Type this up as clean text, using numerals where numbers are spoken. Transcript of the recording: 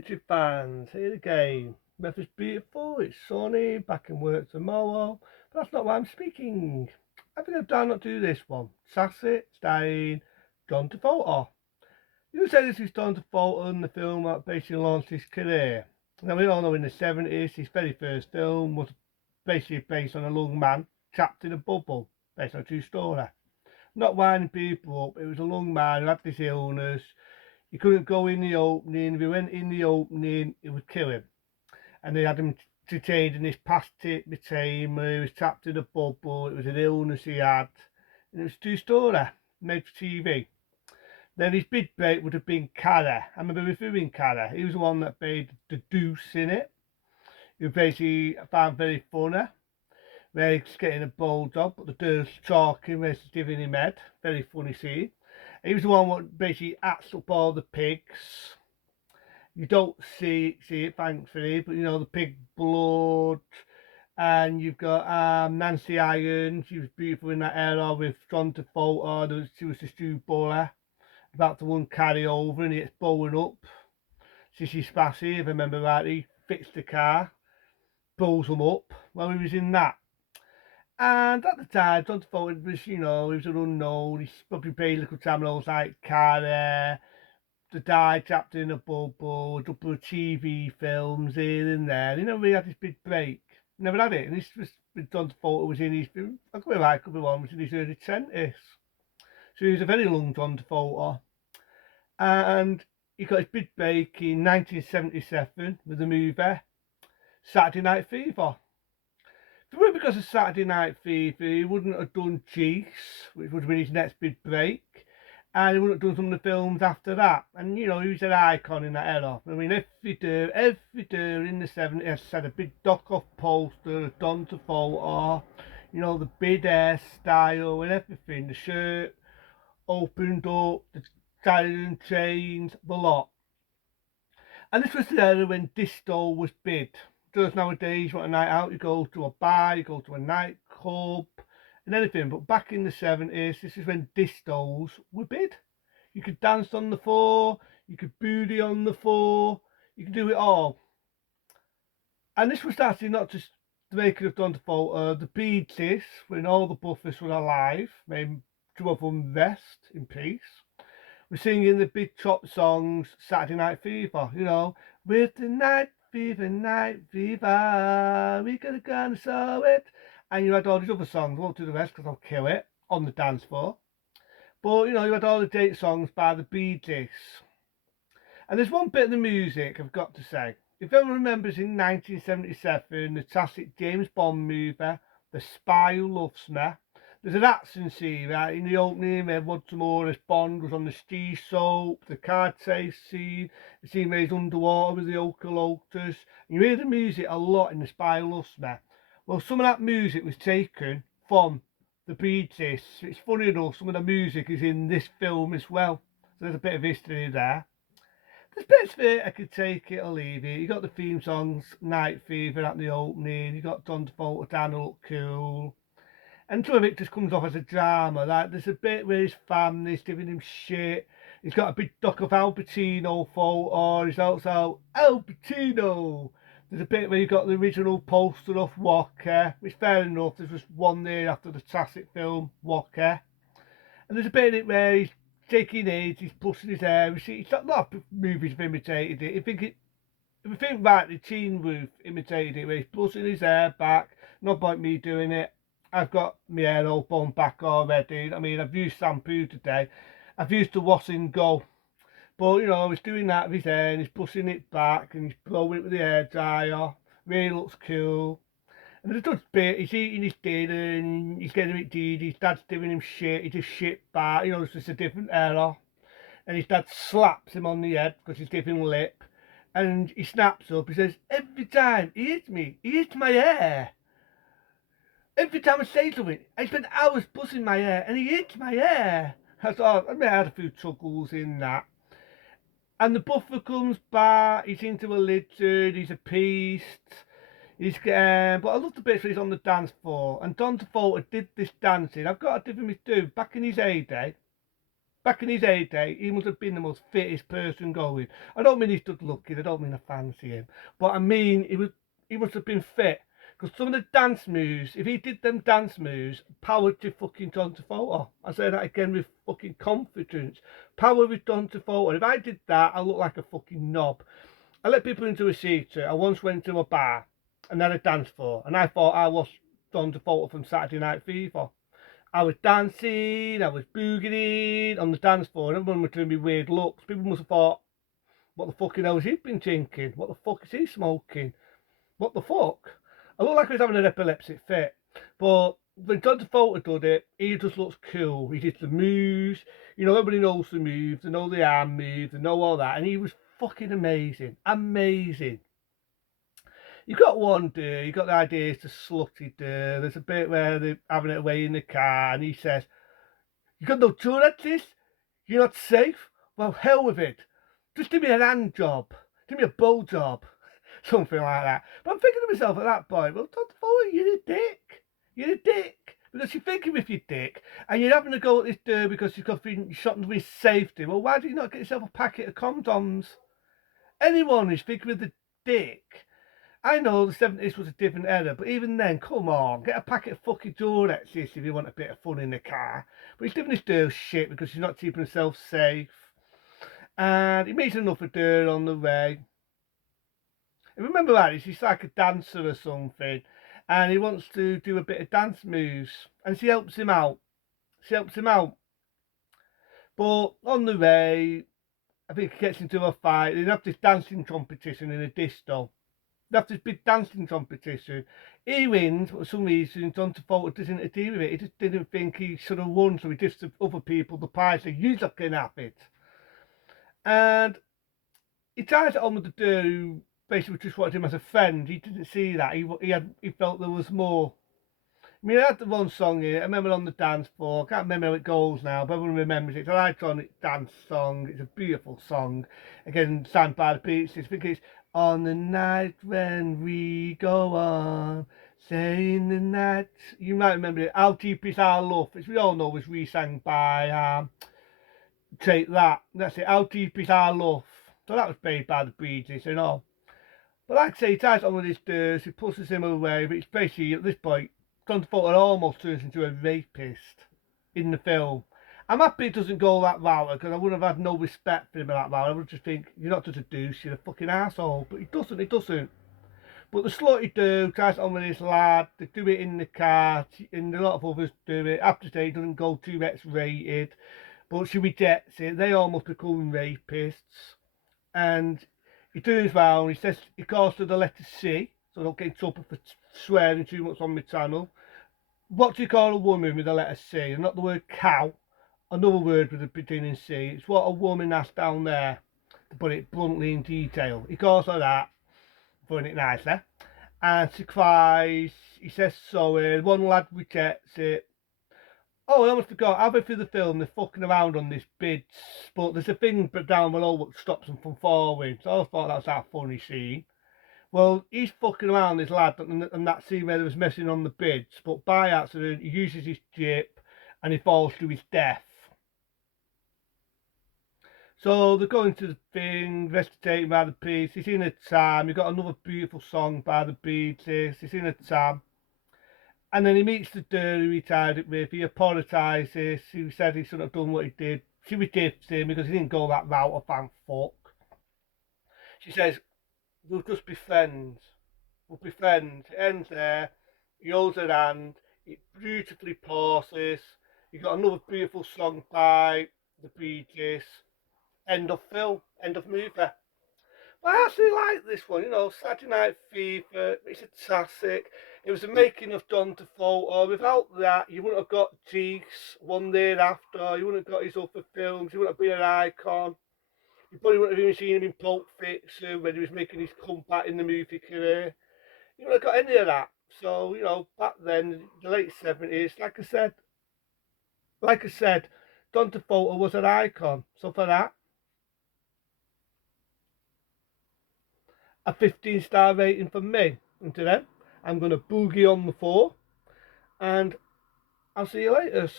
YouTube fans, here again. Weather's beautiful, it's sunny, back in work tomorrow, but that's not why I'm speaking. I think I've done not do this one. Sassy, starring John Travolta. You say this is John Travolta in the film that basically launched his career. Now we all know in the 70s his very first film was basically based on a young man trapped in a bubble, based on a true story. Not winding people up, it was a young man who had this illness. He couldn't go in the opening. If he went in the opening, it would kill him. And they had him detained in this plastic container. He was trapped in a bubble. It was an illness he had. And it was a true story, made for TV. Then his big break would have been Cara. I remember reviewing Cara. He was the one that played the Deuce in it. He was basically found very funny. Where he's getting a bowl job, but the girl's talking where she's giving him head. Very funny scene. He was the one that basically acts up all the pigs. You don't see it thankfully, but you know the pig blood. And you've got Nancy Irons. She was beautiful in that era with John Travolta. She was the stew bowler, about to one carry over, and it's bowling up. Sissy Spassy, if I remember rightly, fixed the car, pulls them up. Well, he was in that. And at the time, John Travolta was, he was an unknown. He's probably played little time roles like Cara, The Die Trapped in a Bubble, a couple of TV films here and there. He never really had this big break. Never had it. And this was with John Travolta was in his, I could be right, could be wrong, was in his early 20s. So he was a very young John Travolta. And he got his big break in 1977 with the movie Saturday Night Fever. If it weren't because of Saturday Night Fever, he wouldn't have done Cheeks, which would have been his next big break. And he wouldn't have done some of the films after that. And, he was an icon in that era. I mean, every day in the 70s had a big dock-off poster of Don Travolta, the big hairstyle and everything. The shirt opened up, the silent chains, the lot. And this was the era when disco was big. Just nowadays, you want a night out, you go to a bar, you go to a nightclub, and anything. But back in the 70s, this is when discos were big. You could dance on the floor, you could booty on the floor, you could do it all. And this was actually not just the making of Don Travolta, the Bee Gees, when all the Buffers were alive, made two of them rest in peace. We're singing the big top songs, Saturday Night Fever, with the night fever, we gonna show it. And you had all these other songs, I won't do the rest because I'll kill it, on the dance floor. But, you had all the date songs by the Bee Gees. And there's one bit of the music I've got to say. If anyone remembers in 1977, the classic James Bond movie, The Spy Who Loves Me, there's an action scene, right? In the opening, Edward Morris Bond was on the ski soap, the car chase scene, the scene where he's underwater with the eucalyptus. And you hear the music a lot in The Spy Who Loves Me. Well, some of that music was taken from the Bee Gees. It's funny enough, some of the music is in this film as well. So there's a bit of history there. There's bits of it, I could take it or leave it. You got the theme songs, Night Fever at the opening. You got John Travolta trying to look cool. And some of it just comes off as a drama. Like there's a bit where his family's giving him shit. He's got a big dock of Al Pacino photo. He's also Al Pacino. There's a bit where you've got the original poster of Walker, which fair enough, there's just one there after the classic film Walker. And there's a bit in it where he's taking AIDS, he's pushing his hair. It's a lot of movies have imitated it. If you think rightly, Teen Wolf imitated it, where he's pushing his hair back. Not about me doing it. I've got my hair all blown back already. I mean, I've used shampoo today. I've used the wash and go. But, he's doing that with his hair and he's pushing it back and he's blowing it with the hairdryer. Really looks cool. And there's a good bit, he's eating his dinner and he's getting a bit deed. His dad's giving him shit, he just shit back. It's just a different era. And his dad slaps him on the head because he's giving lip. And he snaps up, he says, every time he hits me, he hits my hair. Every time I say something, I spend hours buzzing my hair and he hits my hair. I had a few chuckles in that. And the buffer comes back, he's into a lizard, he's a priest. But I love the bits where he's on the dance floor. And Don Travolta did this dancing. I've got to give him his due. Back in his heyday, Back in his heyday, he must have been the most fittest person going. I don't mean he's good looking, I don't mean I fancy him, but I mean he must have been fit. Because some of the dance moves, if he did them dance moves, power to fucking John Travolta. I say that again with fucking confidence. Power with John Travolta. If I did that, I look like a fucking knob. I let people into a secret. I once went to a bar and had a dance floor, and I thought I was John Travolta from Saturday Night Fever. I was dancing, I was boogieing on the dance floor, and everyone was giving me weird looks. People must have thought, what the fucking hell has he been drinking? What the fuck is he smoking? What the fuck? I look like I was having an epileptic fit. But when John Travolta did it, he just looks cool. He did the moves. You know, everybody knows the moves. They know the arm moves. They know all that. And he was fucking amazing. Amazing. You got one day, you got the idea it's a slutty day. There's a bit where they're having it away in the car, and he says, "You got no tour at this? You're not safe? Well, hell with it. Just give me an hand job. Give me a bow job." Something like that. But I'm thinking to myself at that point, well, Todd Foley, you're a dick. You're a dick. Because you're thinking with your dick, and you're having to go at this day because you've got something to be safety. Well, why do you not get yourself a packet of condoms? Anyone who's thinking with the dick. I know the 70s was a different era, but even then, come on, get a packet of fucking Durex if you want a bit of fun in the car. But he's doing this dirty shit because he's not keeping himself safe. And he meets another girl on the way. And remember that, he's like a dancer or something. And he wants to do a bit of dance moves. And she helps him out. She helps him out. But on the way, I think he gets into a fight. They have this dancing competition in a disco. After this big dancing competition, he wins, but for some reason John Travolta doesn't agree with it. He just didn't think he should have won, so he gives to other people the prize. So you can have it. And he tries it on with the dude who basically just wanted him as a friend. He didn't see that. He felt there was more. I mean, I had the one song here. I remember on the dance floor. I can't remember how it goes now, but everyone remembers it. It's an iconic dance song. It's a beautiful song. Again, sang by the Beatles. I think it's on the night when we go on, saying the night. You might remember it. How Deep Is Our Love, which we all know was re-sang by Take That. That's it. How Deep Is Our Love. So that was played by the Beatles, you know. But like I say, he ties on with his dirts. He pushes him away. But it's basically at this point, John Travolta almost turns into a rapist in the film. I'm happy it doesn't go that route because I would have had no respect for him at that route. I would just think, you're not just a douche, you're a fucking asshole. But it doesn't. But the slutty do tries on with his lad, they do it in the car, and a lot of others do it. After today, it doesn't go too X rated, but she rejects it. They almost become rapists. And he turns round, he calls to the letter C, so I don't get in trouble for swearing too much on my channel. What do you call a woman with the letter C? And not the word cow, another word with the beginning C. It's what a woman has down there, to put it bluntly in detail. He calls her that, putting it nicely. And she cries, he says sorry, one lad rejects it. Oh, I almost forgot, halfway through the film, they're fucking around on this bridge, but there's a thing down below that stops them from falling. So I thought that was that funny scene. Well, he's fucking around, this lad, and that scene where he was messing on the bridge, but by accident, he uses his jip and he falls to his death. So they're going to the thing, investigating by the police. He's in a tram. You've got another beautiful song by the Beatles. He's in a tram. And then he meets the girl who he tied it with. He apologises. He said he shouldn't have done what he did. She rejects him because he didn't go that route of fan fuck. She says, we'll just be friends. We'll be friends. It ends there. He holds her hand. It beautifully pauses. You got another beautiful song by the Bee Gees. End of film. End of movie. But I actually like this one, you know, Saturday Night Fever, it's a classic. It was the making of John Travolta. Without that, you wouldn't have got Cheeks one day after, you wouldn't have got his other films, he wouldn't have been an icon. You probably wouldn't have even seen him in Pulp Fiction when he was making his comeback in the movie career. You wouldn't have got any of that. So, you know, back then, the late 70s, like I said, John Travolta was an icon. So for that, a 15-star rating from me. And to them, I'm going to boogie on the floor. And I'll see you later.